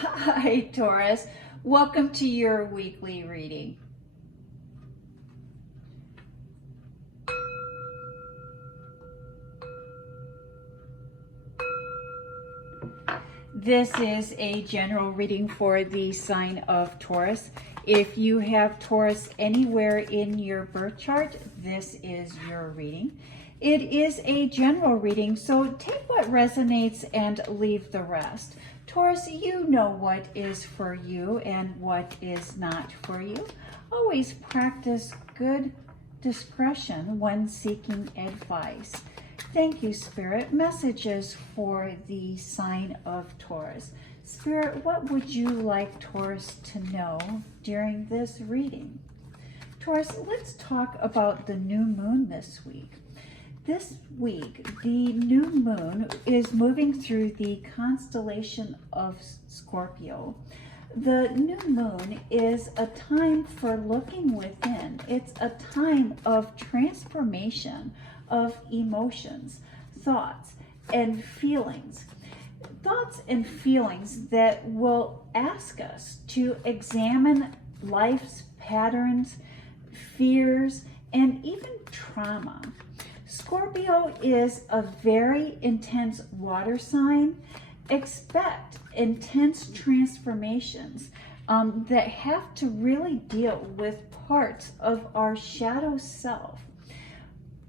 Hi, Taurus. Welcome to your weekly reading. This is a general reading for the sign of Taurus. If you have Taurus anywhere in your birth chart, this is your reading. It is a general reading, so take what resonates and leave the rest. Taurus, you know what is for you and what is not for you. Always practice good discretion when seeking advice. Thank you, Spirit. Messages for the sign of Taurus. Spirit, what would you like Taurus to know during this reading? Taurus, let's talk about the new moon this week. This week, the new moon is moving through the constellation of Scorpio. The new moon is a time for looking within. It's a time of transformation of emotions, thoughts, and feelings. Thoughts and feelings that will ask us to examine life's patterns, fears, and even trauma. Scorpio is a very intense water sign. Expect intense transformations that have to really deal with parts of our shadow self.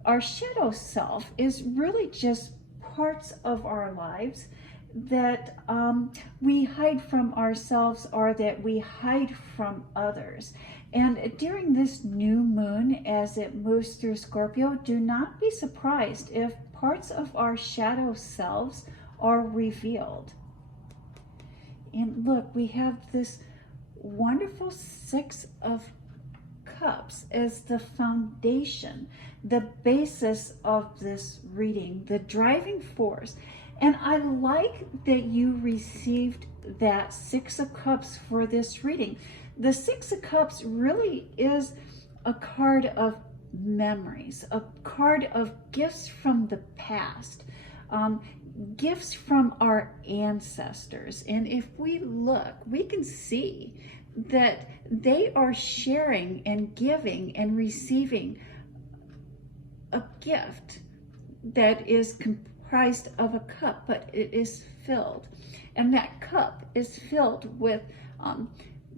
Our shadow self is really just parts of our lives that we hide from ourselves or that we hide from others. And during this new moon, as it moves through Scorpio, do not be surprised if parts of our shadow selves are revealed. And look, we have this wonderful Six of Cups as the foundation, the basis of this reading, the driving force. And I like that you received that Six of Cups for this reading. The Six of Cups really is a card of memories, a card of gifts from the past, gifts from our ancestors. And if we look, we can see that they are sharing and giving and receiving a gift that is comprised of a cup, but it is filled. And that cup is filled with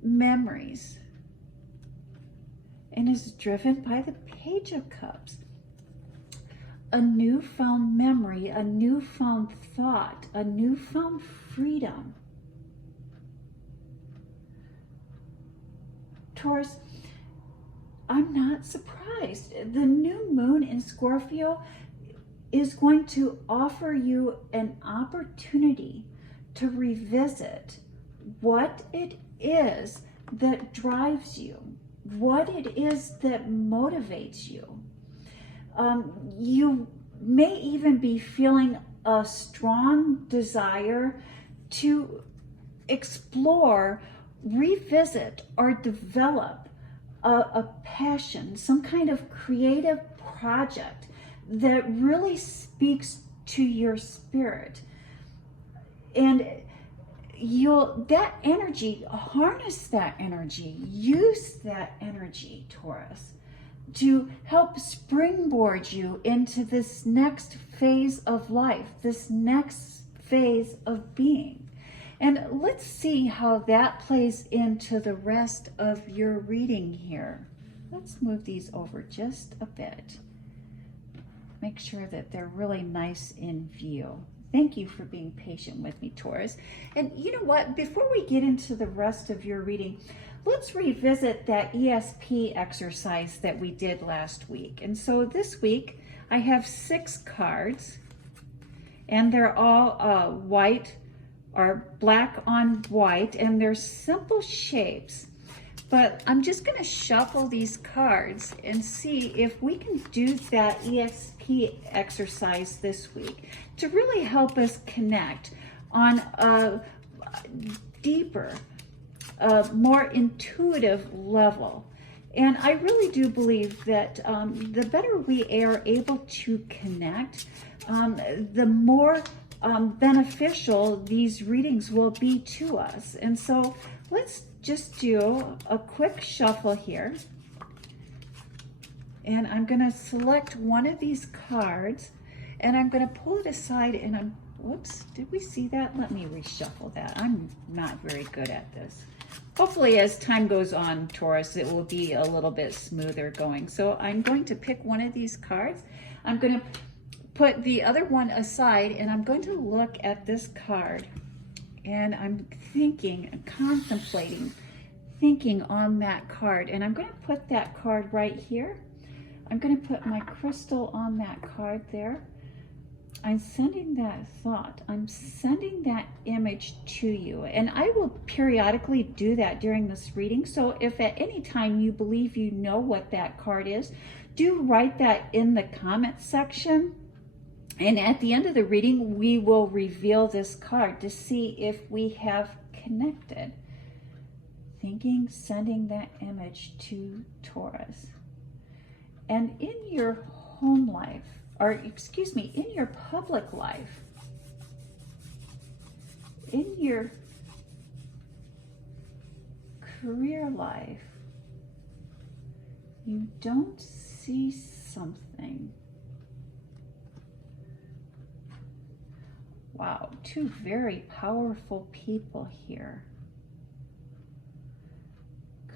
memories and is driven by the Page of Cups. A newfound memory, a newfound thought, a newfound freedom. Taurus, I'm not surprised. The new moon in Scorpio is going to offer you an opportunity to revisit what it is that drives you, what it is that motivates you. You may even be feeling a strong desire to explore, revisit, or develop a passion, some kind of creative project that really speaks to your spirit. And that energy, harness that energy, use that energy, Taurus, to help springboard you into this next phase of life, this next phase of being. And let's see how that plays into the rest of your reading here. Let's move these over just a bit. Make sure that they're really nice in view. Thank you for being patient with me, Taurus. And you know what? Before we get into the rest of your reading, let's revisit that ESP exercise that we did last week. And so this week, I have 6 cards, and they're all white or black on white, and they're simple shapes. But I'm just going to shuffle these cards and see if we can do that ESP exercise this week to really help us connect on a deeper, more intuitive level. And I really do believe that the better we are able to connect, the more beneficial these readings will be to us. And so let's just do a quick shuffle here. And I'm going to select one of these cards and I'm going to pull it aside and whoops, did we see that? Let me reshuffle that. I'm not very good at this. Hopefully as time goes on, Taurus, it will be a little bit smoother going. So I'm going to pick one of these cards. I'm going to put the other one aside and I'm going to look at this card and I'm thinking and contemplating, thinking on that card. And I'm going to put that card right here. I'm going to put my crystal on that card there. I'm sending that thought. I'm sending that image to you. And I will periodically do that during this reading. So if at any time you believe you know what that card is, do write that in the comment section. And at the end of the reading, we will reveal this card to see if we have connected. Thinking, sending that image to Taurus. And in your home life, or excuse me, in your public life, in your career life, you don't see something. Wow, two very powerful people here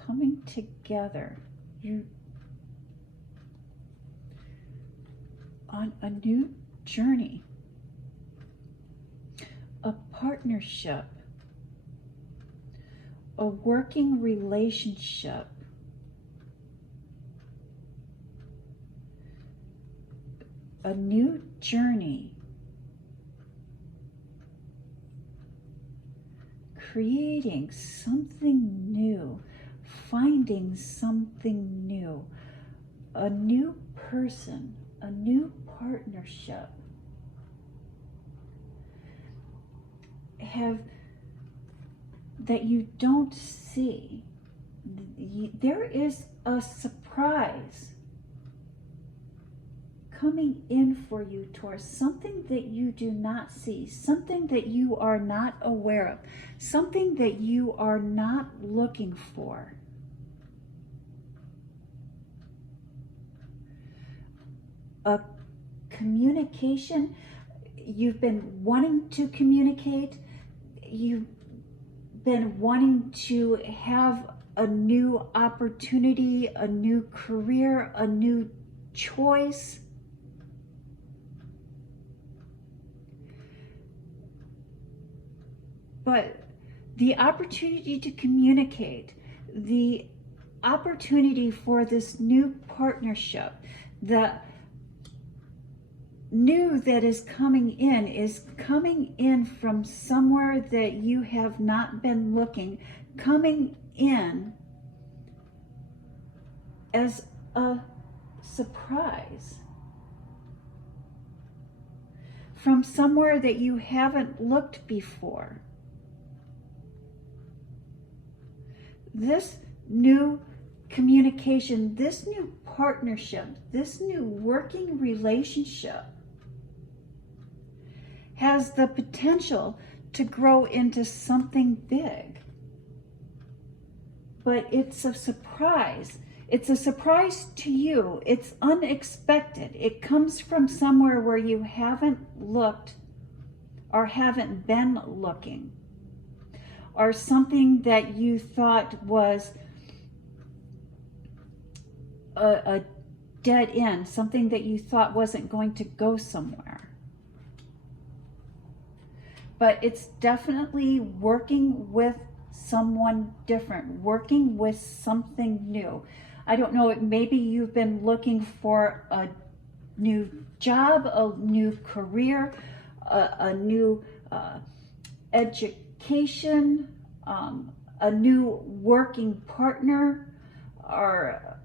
coming together. You on a new journey, a partnership, a working relationship, a new journey, creating something new, finding something new, a new person, a new partnership. That you don't see. There is a surprise coming in for you, Taurus, something that you do not see, something that you are not aware of, something that you are not looking for. A communication, you've been wanting to communicate, you've been wanting to have a new opportunity, a new career, a new choice. But the opportunity to communicate, the opportunity for this new partnership, the new that is coming in from somewhere that you have not been looking, coming in as a surprise from somewhere that you haven't looked before. This new communication, this new partnership, this new working relationship has the potential to grow into something big. But it's a surprise. It's a surprise to you. It's unexpected. It comes from somewhere where you haven't looked or haven't been looking, or something that you thought was a dead end, something that you thought wasn't going to go somewhere. But it's definitely working with someone different, working with something new. I don't know, maybe you've been looking for a new job, a new career, a new education, a new working partner, or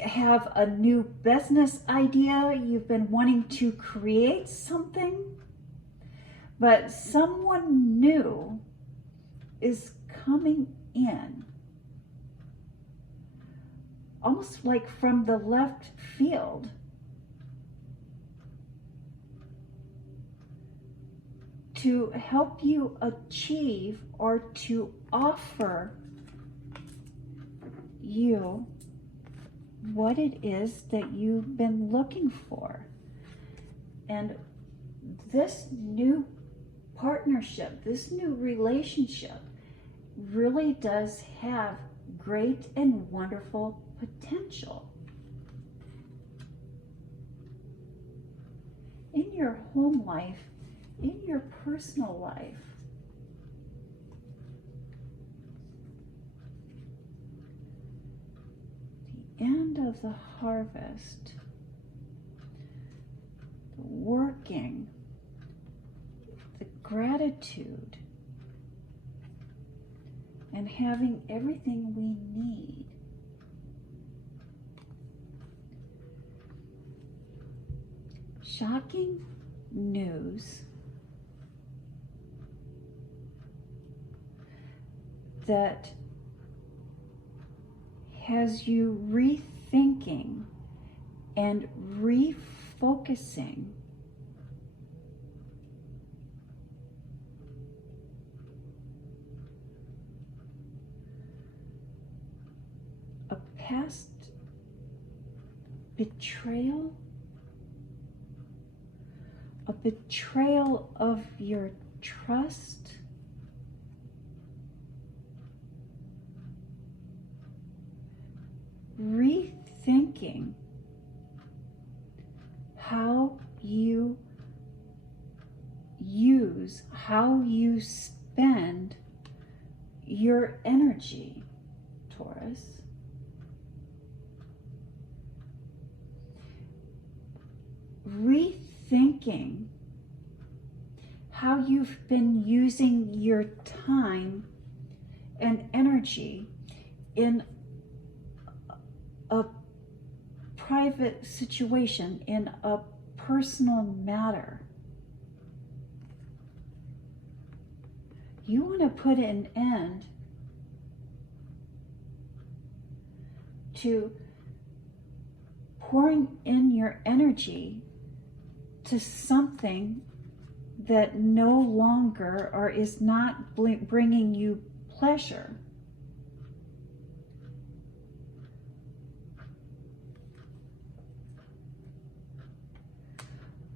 have a new business idea. You've been wanting to create something, but someone new is coming in, almost like from the left field. to help you achieve or to offer you what it is that you've been looking for. And this new partnership, this new relationship really does have great and wonderful potential. In your home life, in your personal life. The end of the harvest, the working, the gratitude, and having everything we need. Shocking news that has you rethinking and refocusing a past betrayal, a betrayal of your trust, rethinking how you use, how you spend your energy, Taurus. Rethinking how you've been using your time and energy in a private situation, in a personal matter. You want to put an end to pouring in your energy to something that no longer or is not bringing you pleasure.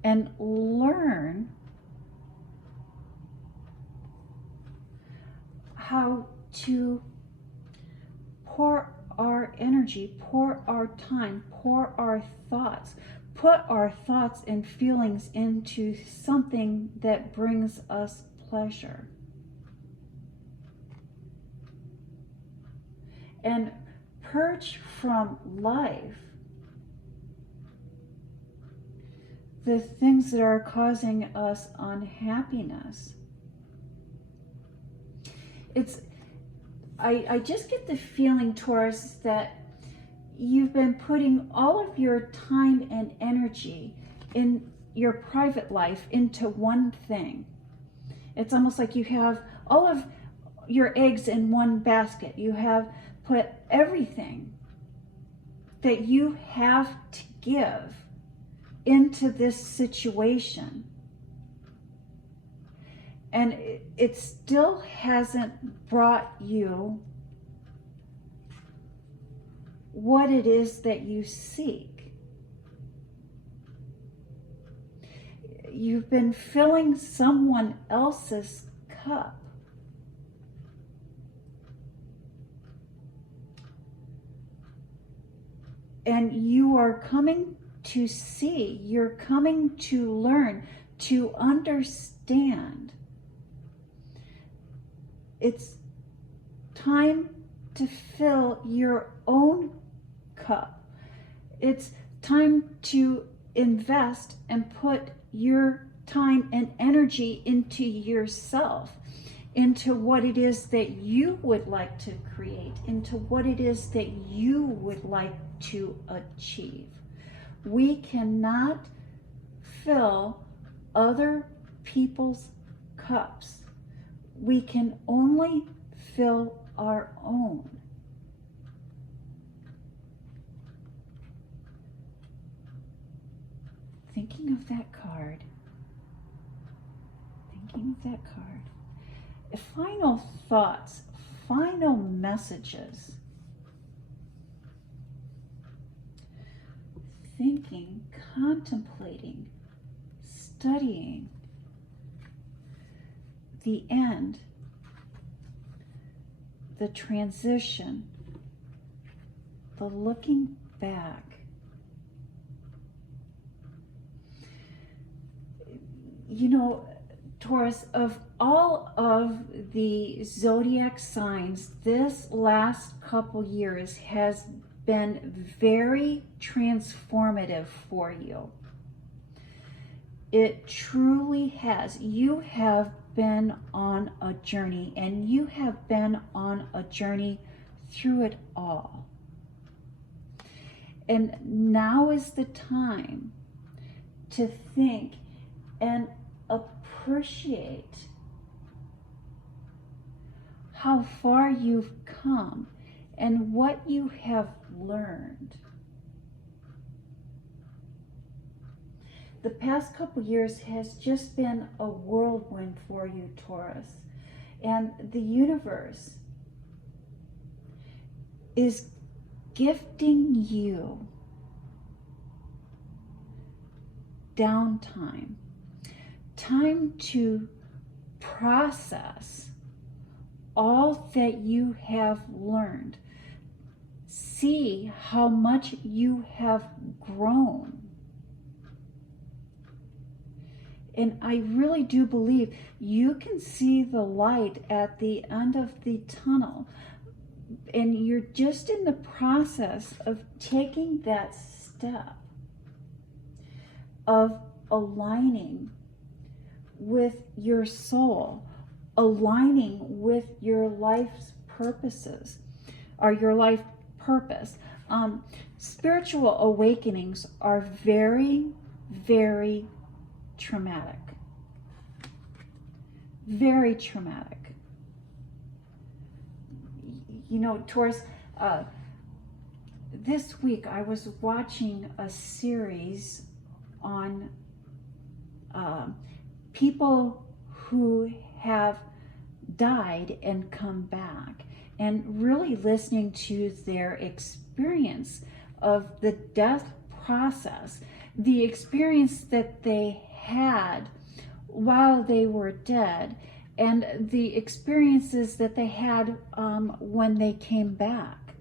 And learn how to pour our energy, pour our time, pour our thoughts, put our thoughts and feelings into something that brings us pleasure. And purge from life the things that are causing us unhappiness. I just get the feeling, Taurus, that you've been putting all of your time and energy in your private life into one thing. It's almost like you have all of your eggs in one basket. You have put everything that you have to give into this situation. And it still hasn't brought you what it is that you seek. You've been filling someone else's cup. And you are coming to see, you're coming to learn, to understand. It's time to fill your own cup. It's time to invest and put your time and energy into yourself, into what it is that you would like to create, into what it is that you would like to achieve. We cannot fill other people's cups. We can only fill our own. Thinking of that card, thinking of that card. Final thoughts, final messages. Thinking, contemplating, studying. The end, the transition, the looking back. You know, Taurus, of all of the zodiac signs, this last couple years has been very transformative for you. It truly has. You have been on a journey, and you have been on a journey through it all. And now is the time to think and appreciate how far you've come and what you have learned. The past couple years has just been a whirlwind for you, Taurus. And the universe is gifting you downtime, time to process all that you have learned. See how much you have grown. And I really do believe you can see the light at the end of the tunnel. And you're just in the process of taking that step of aligning with your soul, aligning with your life's purposes, or your life purpose. Spiritual awakenings are very, very traumatic. Very traumatic. You know, Taurus, this week I was watching a series on people who have died and come back, and really listening to their experience of the death process, the experience that they had while they were dead, and the experiences that they had when they came back.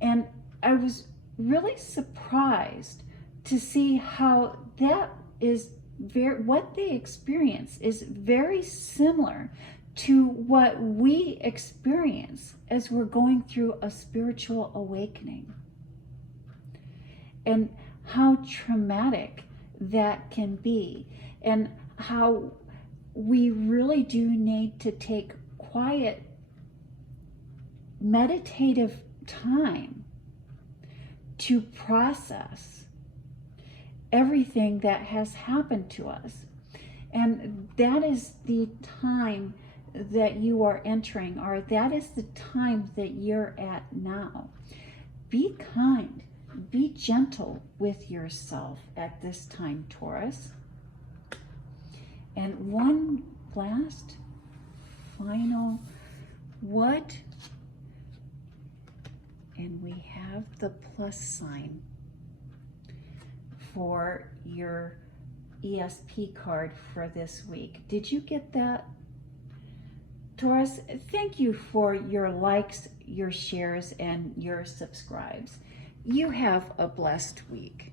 And I was really surprised to see how that is what they experience is very similar to what we experience as we're going through a spiritual awakening, and how traumatic that can be, and how we really do need to take quiet, meditative time to process everything that has happened to us. And that is the time that you are entering, or that is the time that you're at now. Be kind, be gentle with yourself at this time, Taurus. And one last, final, what? And we have the plus sign for your ESP card for this week. Did you get that, Taurus? Thank you for your likes, your shares, and your subscribes. You have a blessed week.